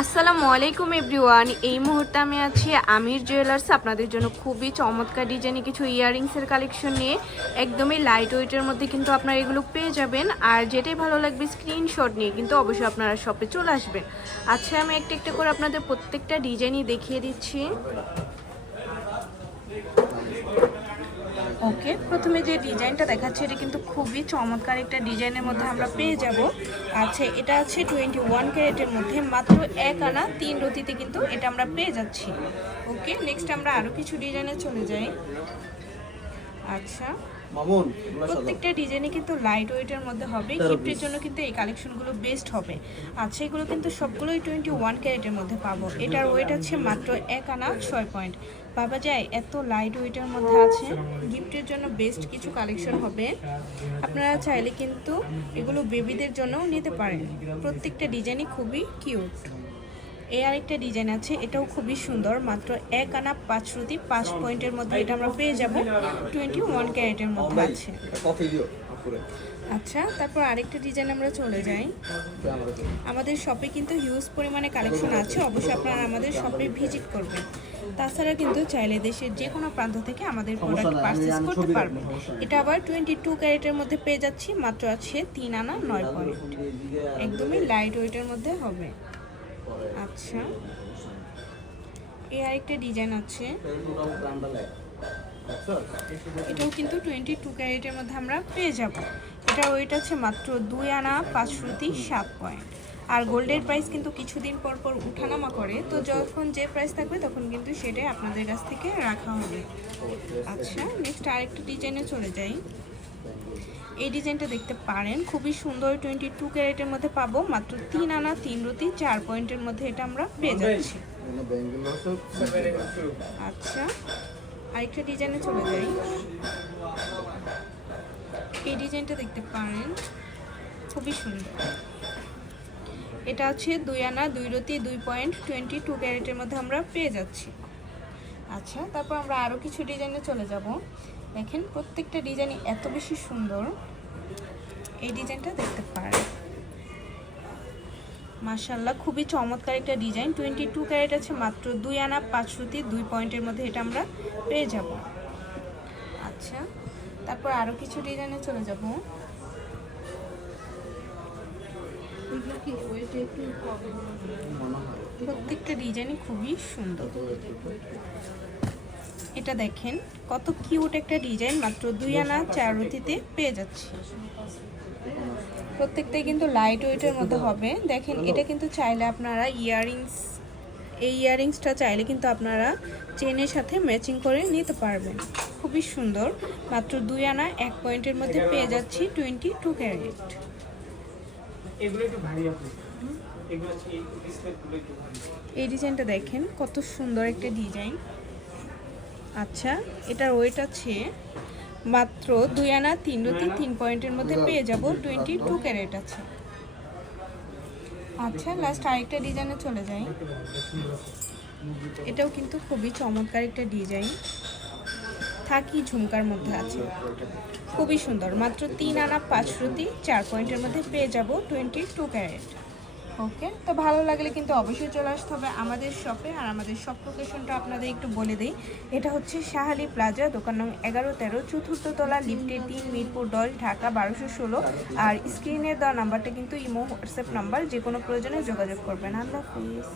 আসসালামু আলাইকুম এভরিওয়ান। এই মুহূর্তে আমি আছি আমির জুয়েলার্স আপনাদের জন্য খুবই চমৎকার ডিজাইনে কিছু ইয়াররিংসের কালেকশন নিয়ে। একদমই লাইট ওয়েটের মধ্যে কিন্তু আপনারা এগুলো পেয়ে যাবেন। আর যেটাই ভালো লাগবে স্ক্রিনশট নিয়ে কিন্তু অবশ্যই আপনারা শপে চলে আসবেন। আচ্ছা, আমি একটা একটা করে আপনাদের প্রত্যেকটা ডিজাইনই দেখিয়ে দিচ্ছি। ওকে, প্রথমে যে ডিজাইনটা দেখাচ্ছে এটা কিন্তু খুবই চমৎকার একটা ডিজাইনের মধ্যে আমরা পেয়ে যাব। আচ্ছা, এটা আছে 21 ক্যারেটের মধ্যে, মাত্র 1 আনা 3 রতিতে কিন্তু এটা আমরা পেয়ে যাচ্ছি। ওকে, নেক্সট আমরা আরও কিছু ডিজাইনে চলে যাই। আচ্ছা, প্রত্যেকটা ডিজাইনে কিন্তু লাইট ওয়েটের মধ্যে হবে, গিফটের জন্য কিন্তু এই কালেকশনগুলো বেস্ট হবে। আচ্ছা, এগুলো কিন্তু সবগুলোই 21 ক্যারেটের মধ্যে পাবো। এটার ওয়েট আছে মাত্র 1 আনা 6 পয়েন্ট। বাবা যায়, এত লাইট ওয়েটের মধ্যে আছে, গিফটের জন্য বেস্ট কিছু কালেকশন হবে। আপনারা চাইলে কিন্তু এগুলো বেবিদের জন্যও নিতে পারেন। প্রত্যেকটা ডিজাইনই খুবই কিউট। এই আরেকটা ডিজাইন আছে, এটাও খুবই সুন্দর, মাত্র 1 আনা 5 রুটি 5 পয়েন্টের মধ্যে এটা আমরা পেয়ে যাব। 21 ক্যারেটের মধ্যে আছে। আচ্ছা, তারপর আরেকটা ডিজাইন আমরা চলে যাই। আমাদের শপে কিন্তু হিউজ পরিমাণে কালেকশন আছে, অবশ্যই আপনারা আমাদের শপে ভিজিট করবেন। তাছাড়া কিন্তু চাইলে দেশের যে কোনো প্রান্ত থেকে আমাদের প্রোডাক্ট পারচেস করতে পারবেন। এটা আবার 22 ক্যারেটের মধ্যে পেয়ে যাচ্ছি, মাত্র আছে 3 আনা 9 পয়েন্ট। একদমই লাইট ওয়েটের মধ্যে হবে। আচ্ছা, এই আরেকটা ডিজাইন আছে, এটাও কিন্তু 22 ক্যারেটের মধ্যে আমরা পেয়ে যাব। এটা ওয়েট আছে মাত্র 2 আনা 5 রুটি 7 পয়েন্ট। আর গোল্ডের প্রাইস কিন্তু কিছুদিন পর পর উঠানামা করে, তো যখন যে প্রাইস থাকবে তখন কিন্তু সেটাই আপনাদের কাছ থেকে রাখা হবে। আচ্ছা, নেক্সট আরেকটা ডিজাইনে চলে যাই। এই ডিজাইনটা দেখতে পারেন, খুবই সুন্দর, 22 ক্যারেটের মধ্যে পাবো, মাত্র 3 আনা 3 রুটি 4 পয়েন্টের মধ্যে এটা আমরা পেয়ে যাচ্ছি। আচ্ছা, আরেকটা ডিজাইনে চলে যাই। এই ডিজাইনটা দেখতে পারেন, খুবই সুন্দর। এটা আছে 2 আনা 2 রতি 2 পয়েন্ট, 22 ক্যারেটের মধ্যে আমরা পেয়ে যাচ্ছি। আচ্ছা, তারপর আমরা আরও কিছু ডিজাইনে চলে যাব। দেখেন, প্রত্যেকটা ডিজাইনই এত বেশি সুন্দর। এই ডিজাইনটা দেখতে পারেন, মাশাআল্লাহ, খুবই চমৎকার একটা ডিজাইন। 22 ক্যারেট আছে, মাত্র 2 আনা 5 রুটি 2 পয়েন্টের মধ্যে এটা আমরা পেয়ে যাব। আচ্ছা, তারপর আরও কিছু ডিজাইনে চলে যাব। প্রত্যেকটা ডিজাইনই খুবই সুন্দর। এটা দেখেন, কত কিউট একটা ডিজাইন, মাত্র 2 আনা 4 রুটিতে পেয়ে যাচ্ছি। প্রত্যেকটাই কিন্তু লাইট ওয়েটের মধ্যে হবে। দেখেন, এটা কিন্তু চাইলে আপনারা এই ইয়াররিংসটা চাইলে কিন্তু আপনারা চেনের সাথে ম্যাচিং করে নিতে পারবেন। খুবই সুন্দর, মাত্র 2 আনা 1 পয়েন্টের মধ্যে পেয়ে যাচ্ছি 22 ক্যারেট। এই ডিজাইনটা দেখেন, কত সুন্দর একটা ডিজাইন। আচ্ছা, এটার ওয়েট আছে মাত্র 2 আনা 3 রুটি 3 পয়েন্টের মধ্যে পেয়ে যাব, 22 ক্যারেট আছে। আচ্ছা, লাস্ট আরেকটা ডিজাইনে চলে যাই। এটাও কিন্তু খুবই চমৎকার একটা ডিজাইন, থাকি ঝুমকার মধ্যে আছে, খুবই সুন্দর, মাত্র 3 আনা 5 রুটি 4 পয়েন্টের মধ্যে পেয়ে যাব, 22 ক্যারেট। ওকে, তো ভালো লাগলে কিন্তু অবশ্যই চলে আসতে হবে আমাদের শপে। আর আমাদের শপ লোকেশনটা আপনাদের একটু বলে দিই। এটা হচ্ছে শাহালি প্লাজা, দোকান নং 11-13, চতুর্থ তলা, লিফটে 3, মিরপুর 10, ঢাকা 1216। আর স্ক্রিনে দেওয়া নাম্বারটা কিন্তু ইমো হোয়াটসঅ্যাপ নাম্বার, যে কোনো প্রয়োজনে যোগাযোগ করবেন। আল্লাহ হাফিজ।